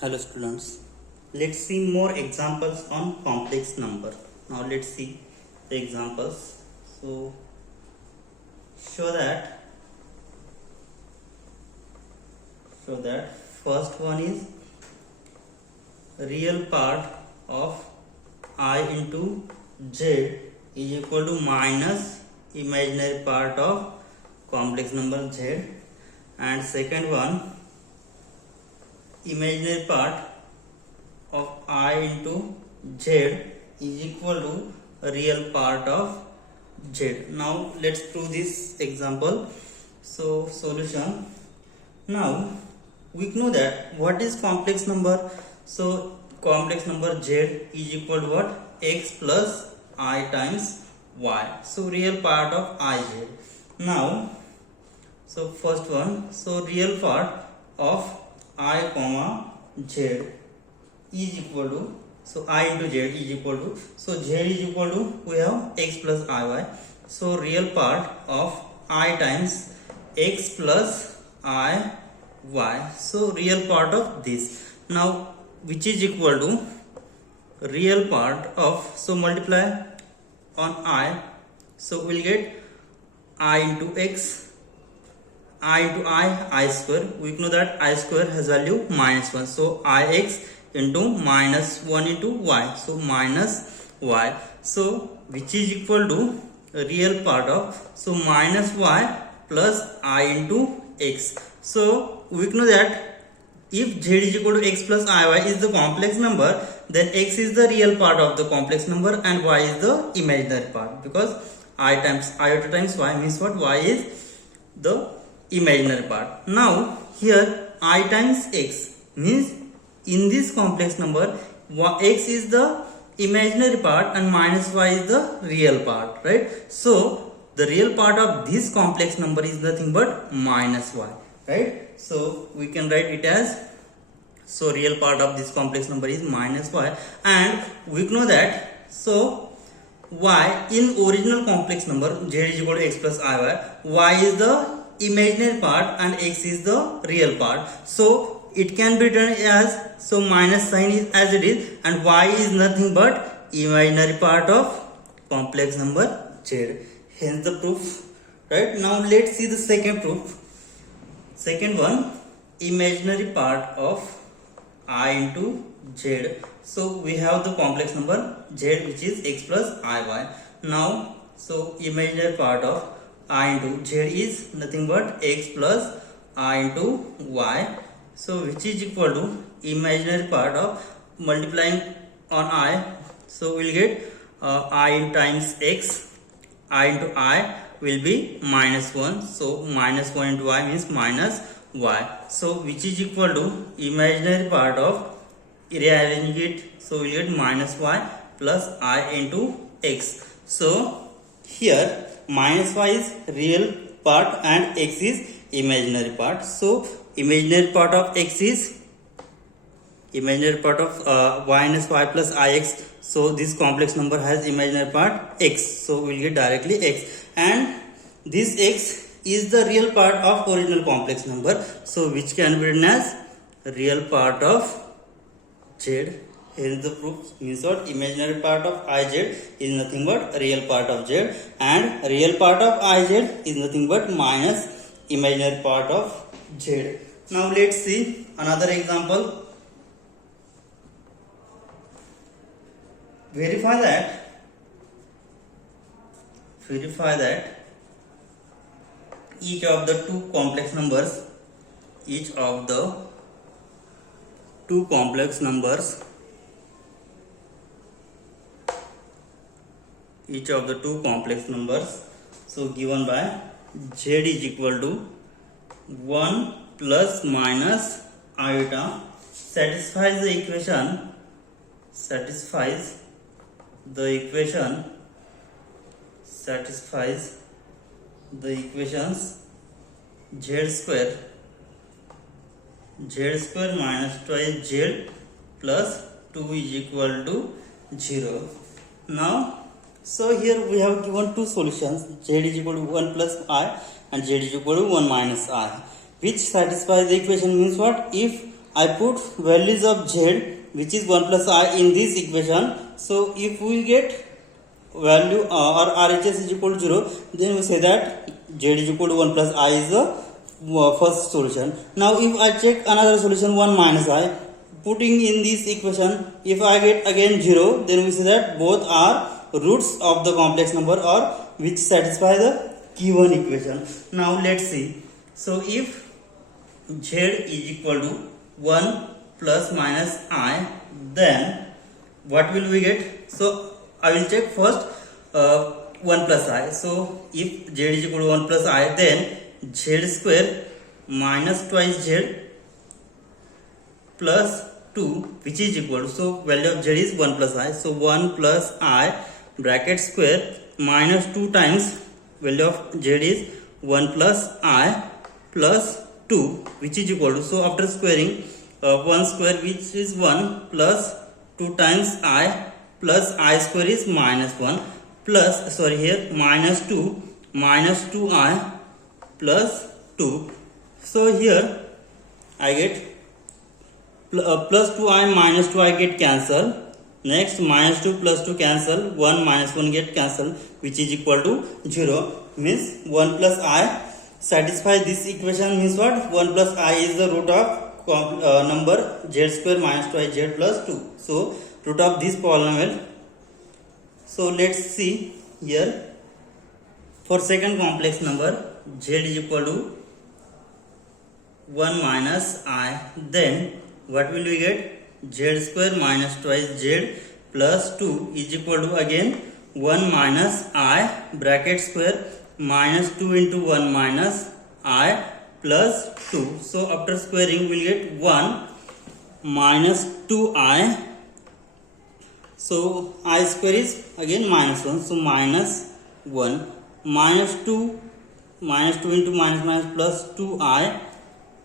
Hello students, let's see more examples on complex number. Now let's see the examples. So show that first one is real part of I into z is equal to minus imaginary part of complex number z, and second one imaginary part of I into z is equal to real part of z. Now let's prove this example. So solution. Now we know that what is complex number. So complex number z is equal to what? X plus I times y. So real part of iz. Now so first one, so real part of I comma z is equal to, so I into z is equal to, so z is equal to, we have x plus iy. So real part of I times x plus I y. So real part of this. Now which is equal to real part of, so multiply on I. So we'll get I into x, I into I square. We know that I square has value minus 1. So ix into minus 1 into y. So minus y. So which is equal to real part of, so minus y plus I into x. So we know that if z is equal to x plus iy is the complex number, then x is the real part of the complex number and y is the imaginary part, because I times iota times y means what? Y is the imaginary part. Now here I times x means in this complex number x is the imaginary part and minus y is the real part, right? So the real part of this complex number is nothing but minus y, right? So we can write it as, so real part of this complex number is minus y, and we know that, so y in original complex number z is equal to x plus iy, y is the imaginary part and x is the real part. So it can be written as, so minus sign is as it is, and y is nothing but imaginary part of complex number z. Hence the proof, right? Now let's see the second proof. Second one, imaginary part of I into z. So we have the complex number z which is x plus iy. Now so imaginary part of I into z is nothing but x plus I into y. So which is equal to imaginary part of multiplying on I. So we'll get I times x, I into I will be minus 1. So minus 1 into y means minus y. So which is equal to imaginary part of, rearranging it, so we'll get minus y plus I into x. So here minus y is real part and x is imaginary part. So imaginary part of x is imaginary part of y minus y plus ix. So this complex number has imaginary part x. So we'll get directly x, and this x is the real part of original complex number. So which can be written as real part of z. Hence the proof means what? Imaginary part of iz is nothing but real part of z, and real part of iz is nothing but minus imaginary part of z. Now let's see another example. Verify that each of the two complex numbers so given by z is equal to 1 plus minus iota satisfies the equations z square minus twice z plus 2 is equal to 0. Now so here we have given two solutions, z is equal to 1 plus I and z is equal to 1 minus I, which satisfies the equation means what? If I put values of z which is 1 plus I in this equation. So if we get value or RHS is equal to 0, then we say that z is equal to 1 plus I is the first solution. Now if I check another solution 1 minus I, putting in this equation, if I get again 0, then we say that both are roots of the complex number or which satisfy the given equation. Now let's see. So if z is equal to 1 plus minus I, then what will we get? So I will check first 1 plus I. So if z is equal to 1 plus I, then z square minus twice z plus 2 which is equal to, so value of z is 1 plus I. So 1 plus I bracket square minus 2 times value of z is 1 plus I plus 2 which is equal to, so after squaring 1 square which is 1 plus 2 times I plus I square is minus 1 plus, sorry, here minus 2I plus 2. So here I get plus 2I minus 2I get cancel. Next minus 2 plus 2 cancel, 1 minus 1 get cancel which is equal to 0. Means 1 plus I satisfy this equation means what? 1 plus I is the root of number z square minus 2z plus 2. So root of this polynomial. So let's see here. For second complex number z is equal to 1 minus I, then what will we get? Z square minus twice z plus 2 is equal to again 1 minus I bracket square minus 2 into 1 minus I plus 2. So after squaring we will get 1 minus 2I. So I square is again minus 1. So minus 1 minus 2 into minus plus 2I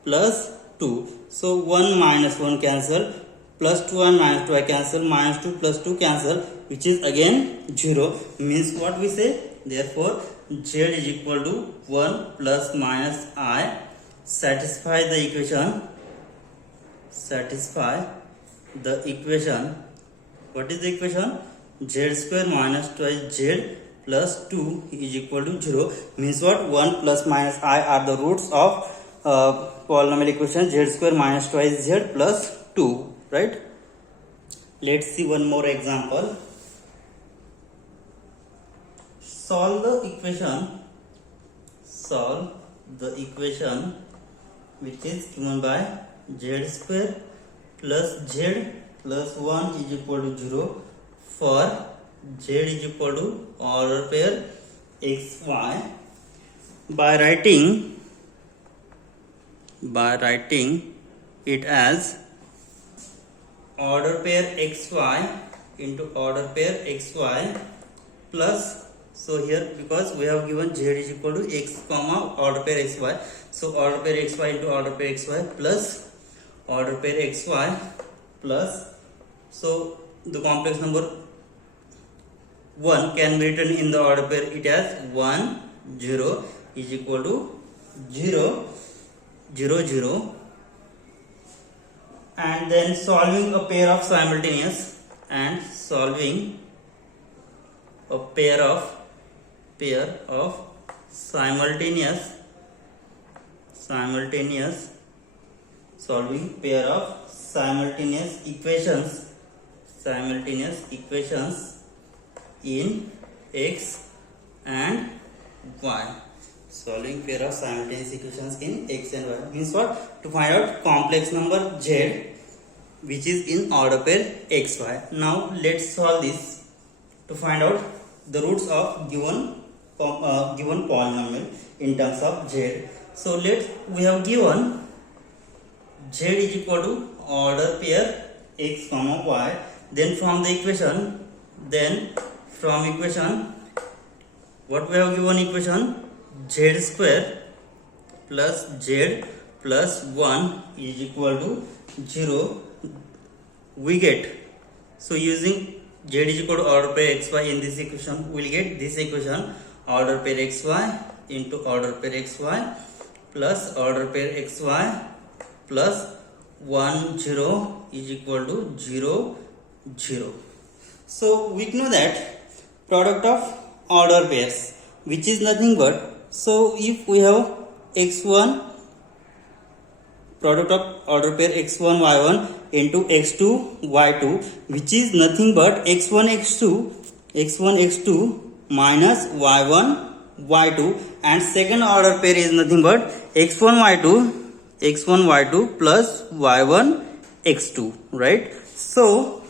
plus 2. So 1 minus 1 cancel, plus 2 and minus 2 I cancel, minus 2 plus 2 cancel which is again 0. Means what we say? Therefore z is equal to 1 plus minus I satisfy the equation. What is the equation? Z square minus twice z plus 2 is equal to 0. Means what? 1 plus minus I are the roots of polynomial equation z square minus twice z plus 2, right? Let's see one more example. Solve the equation which is given by z square plus z plus 1 is equal to 0 for z is equal to order pair xy by writing it as order pair xy into order pair xy plus, so here because we have given z is equal to x comma order pair xy, so order pair xy into order pair xy plus order pair xy plus, so the complex number 1 can be written in the order pair it as 1 0 is equal to 0 0 0, and then solving a pair of simultaneous and solving a pair of simultaneous solving pair of simultaneous equations in x and y. Solving pair of simultaneous equations in x and y means what? To find out complex number z which is in order pair xy. Now let's solve this to find out the roots of given polynomial in terms of z. So we have given z is equal to order pair x comma y. Then from equation what we have given equation z square plus z plus 1 is equal to 0 we get. So using z is equal to order pair xy in this equation, we will get this equation order pair xy into order pair xy plus order pair xy plus 1 0 is equal to 0 0. So we know that product of order pairs, which is nothing but, so if we have x1, product of order pair x1 y1 into x2 y2, which is nothing but x1 x2 minus y1 y2, and second order pair is nothing but x1 y2 plus y1 x2, right? So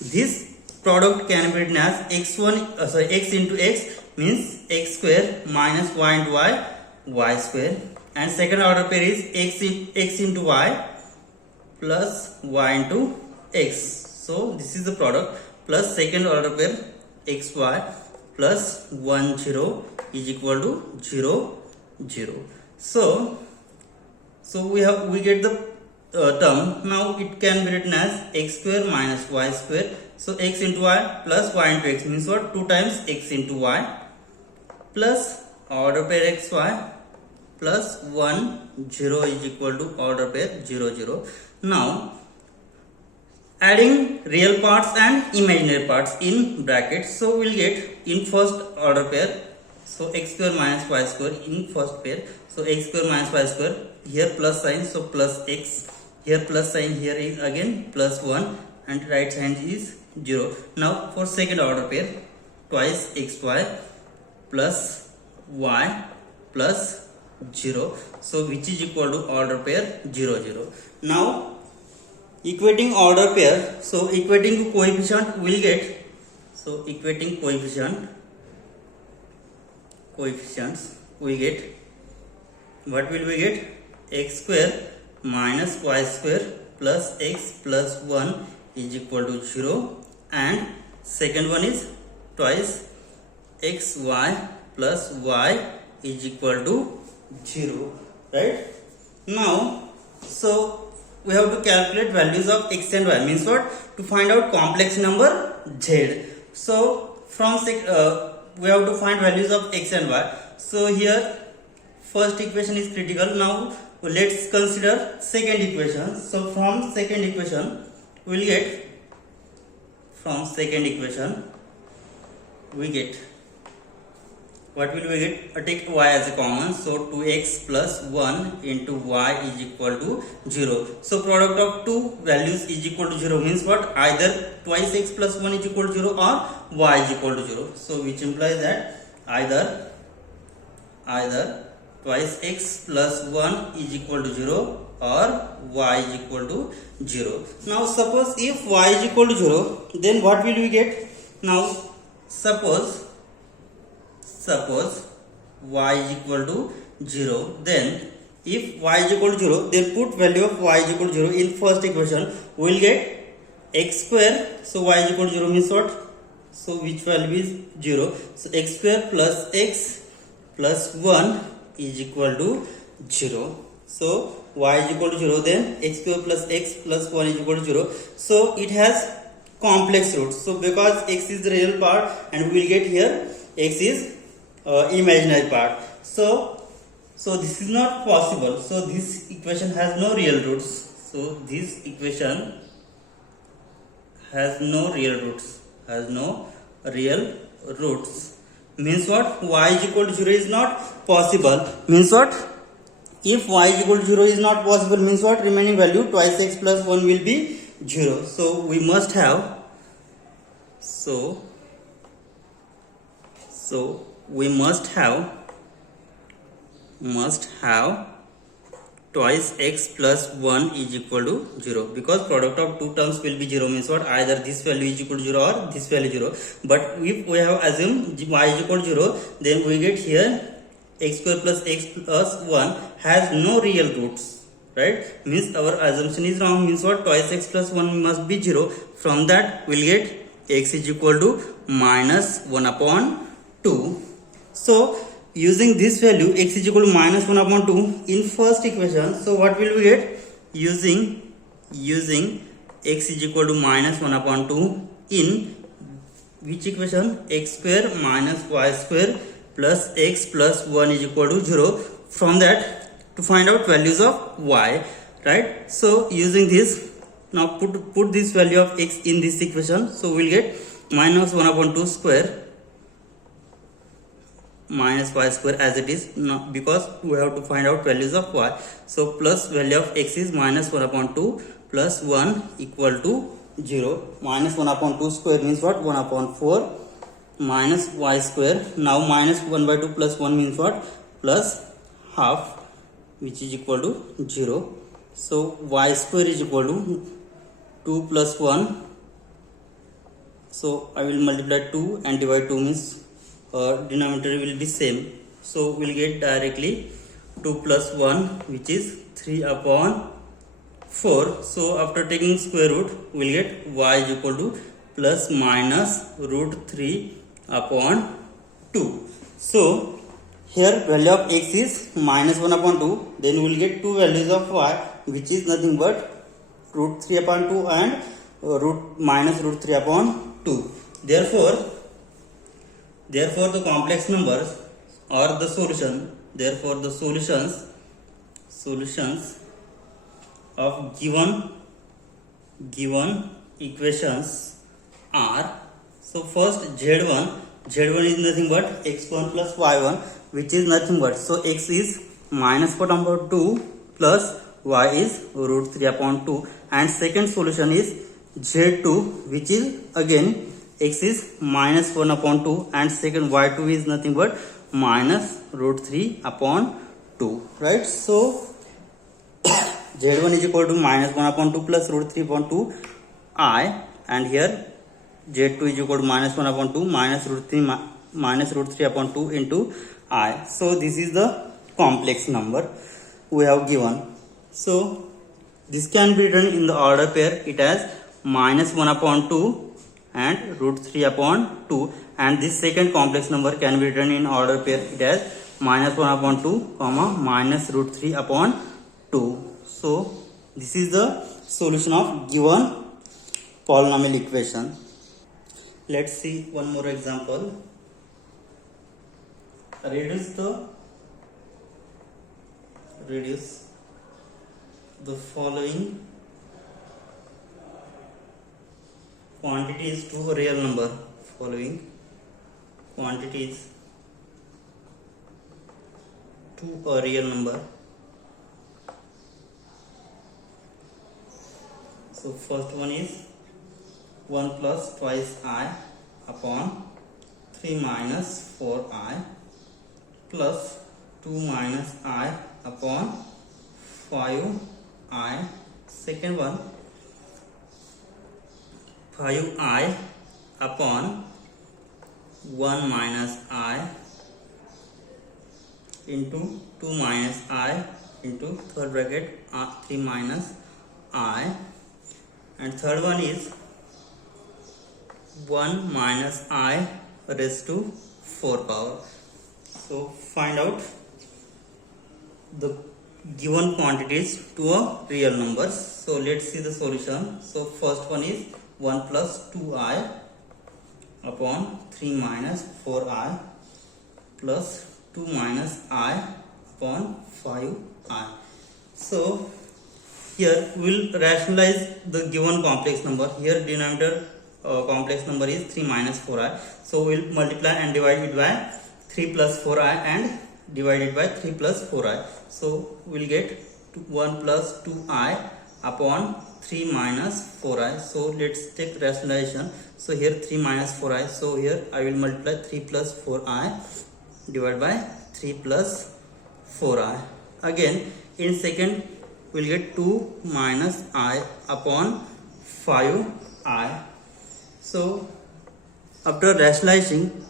this product can be written as x into x means x square minus y into y square, and second order pair is x into y plus y into x. So this is the product, plus second order pair xy plus 1 0 is equal to 0 0. So we get the term. Now it can be written as x square minus y square. So x into y plus y into x means what? 2 times x into y plus order pair xy plus 1 0 is equal to order pair 0 0. Now adding real parts and imaginary parts in brackets, so we'll get in first order pair, so x square minus y square in first pair, so x square minus y square, here plus sign, so plus x, here plus sign, here is again plus 1, and right hand is 0. Now for second order pair, twice xy plus y plus 0, so which is equal to order pair 0 0. Now equating order pair, so equating to coefficient will get, so equating coefficients we get, what will we get? X square minus y square plus x plus 1 is equal to 0, and second one is twice xy plus y is equal to 0, right? Now so we have to calculate values of x and y, means what? To find out complex number z. So from we have to find values of x and y. So here first equation is critical. Now let's consider second equation. So from second equation we get, what will we get? Take y as a common, so 2x plus 1 into y is equal to 0. So product of two values is equal to 0 means what? Either twice x plus 1 is equal to 0 or y is equal to 0. So which implies that either twice x plus 1 is equal to 0 or y is equal to 0. Now suppose if y is equal to 0, then what will we get? Now suppose y is equal to 0, then if y is equal to 0, then put value of y is equal to 0 in first equation, we will get x square, so y is equal to 0 means what? So which value is 0? So x square plus x plus 1 is equal to 0. So y is equal to 0, then x square plus x plus 1 is equal to 0. So it has complex roots. So because x is the real part and we will get here x is imaginary part. So this is not possible. So this equation has no real roots. So this equation has no real roots. Means what? Y is equal to 0 is not possible. Means what? If y is equal to 0 is not possible, means what? Remaining value twice x plus 1 will be 0. So we must have, we must have twice x plus 1 is equal to 0, because product of two terms will be 0 means what? Either this value is equal to 0 or this value 0. But if we have assumed y is equal to 0, then we get here x square plus x plus 1 has no real roots, right? Means our assumption is wrong. Means what? Twice x plus 1 must be 0. From that we'll get x is equal to minus 1 upon 2. So using this value x is equal to minus 1 upon 2 in first equation, so what will we get? Using x is equal to minus 1 upon 2 in which equation? X square minus y square plus x plus 1 is equal to 0. From that, to find out values of y, right? So using this, now put this value of x in this equation, so we'll get minus 1 upon 2 square minus y square as it is now, because we have to find out values of y. So plus value of x is minus 1 upon 2 plus 1 equal to 0. Minus 1 upon 2 square means what? 1 upon 4 minus y square. Now minus 1 by 2 plus 1 means what? Plus half, which is equal to 0. So y square is equal to 2 plus 1. So I will multiply 2 and divide 2 means denominator will be same. So we'll get directly 2 plus 1, which is 3 upon 4. So after taking square root, we'll get y is equal to plus minus root 3 upon 2. So here value of x is minus 1 upon 2. Then we'll get two values of y, which is nothing but root 3 upon 2 and minus root 3 upon 2. Therefore the complex numbers or the solution, therefore the solutions of given equations are, so first z1 is nothing but x1 plus y1, which is nothing but, so x is minus 4 upon 2 plus y is root 3 upon 2, and second solution is z2, which is again x is minus 1 upon 2 and second y2 is nothing but minus root 3 upon 2, right? So z1 is equal to minus 1 upon 2 plus root 3 upon 2 I, and here z2 is equal to minus 1 upon 2 minus root 3 upon 2 into I. So this is the complex number we have given. So this can be written in the order pair. It has minus 1 upon 2 and root 3 upon 2, and this second complex number can be written in order pair. It has minus 1 upon 2 comma minus root 3 upon 2. So this is the solution of given polynomial equation. Let's see one more example. Reduce the following quantities to a real number. Following quantities to a real number. So first one is 1 plus twice I upon 3 minus 4I plus 2 minus I upon 5I. Second one, 5I upon 1 minus I into 2 minus I into third bracket 3 minus I, and third one is 1 minus I raised to 4 power. So find out the given quantities to a real numbers. So let's see the solution. So first one is 1 plus 2I upon 3 minus 4I plus 2 minus I upon 5I. So here we will rationalize the given complex number. Here denominator complex number is 3 minus 4I. So we will multiply and divide it by 3 plus 4I and divide it by 3 plus 4I. So we will get 1 plus 2I upon 3 minus 4I. So let's take rationalization. So here 3 minus 4I. So here I will multiply 3 plus 4I divided by 3 plus 4I. Again in second we will get 2 minus I upon 5I. So after rationalization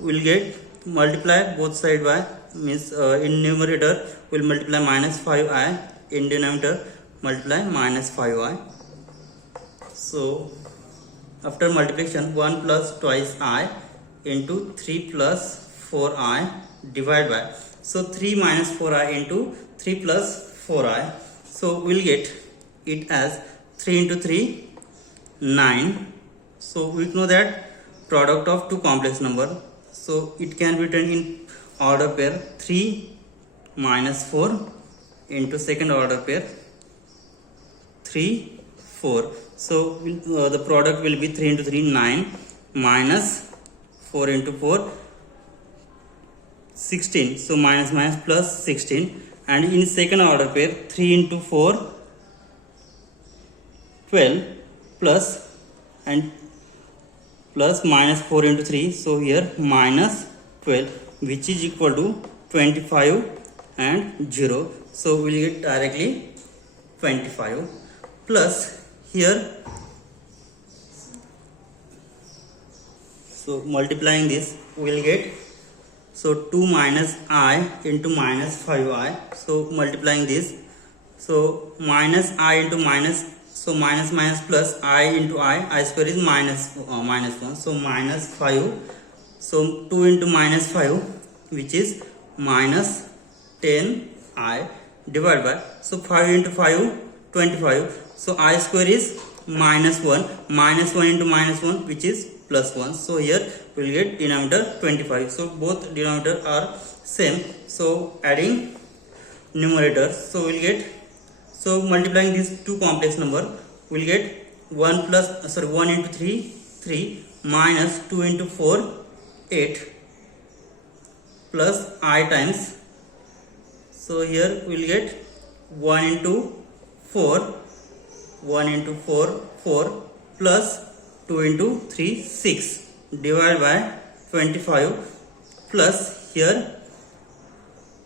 we will get multiply both side by, means in numerator we will multiply minus 5I, in denominator multiply minus 5I. So after multiplication 1 plus twice I into 3 plus 4I divide by, so 3 minus 4I into 3 plus 4I. So we will get it as 3 into 3 9. So we know that product of two complex number, so it can be written in order pair 3 minus 4 into second order pair 3 4. So the product will be 3 into 3 9 minus 4 into 4 16. So minus minus plus 16, and in second order pair 3 into 4 12 plus and plus minus 4 into 3. So here minus 12, which is equal to 25 and 0. So we will get directly 25 plus here. So multiplying this we will get, so 2 minus I into minus 5I. So multiplying this, so minus I into minus, so minus minus plus I into I square is minus 1. So minus 5. So 2 into minus 5, which is minus 10I divided by, so 5 into 5 25. So I square is minus 1. Minus 1 into minus 1, which is plus 1. So here we will get denominator 25. So both denominator are same. So adding numerator, so we will get, so multiplying these two complex number, we will get 1 into 3 3 minus 2 into 4 8 plus I times, so here we will get 1 into 4 4 plus 2 into 3 6 divided by 25 plus here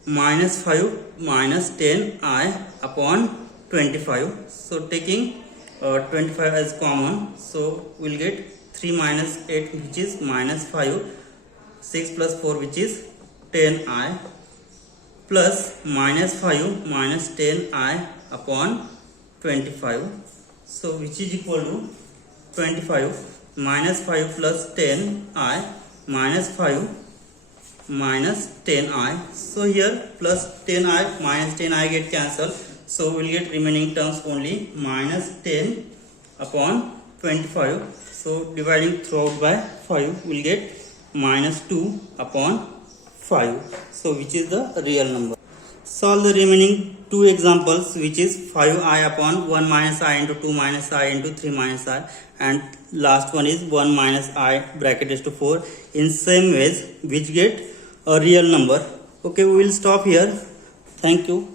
minus 5 minus 10I upon 25. So taking 25 as common, so we will get 3 minus 8, which is minus 5, 6 plus 4, which is 10I, plus minus 5 minus 10I upon 25. So which is equal to 25 minus 5 plus 10I minus 5 minus 10I. So here plus 10I minus 10I get cancelled. So we will get remaining terms only minus 10 upon 25. So dividing throughout by 5, we will get minus 2 upon 5. So which is the real number. Solve the remaining two examples, which is 5I upon 1 minus I into 2 minus I into 3 minus I, and last one is 1 minus I bracket is to 4, in same ways which get a real number. Okay, we will stop here. Thank you.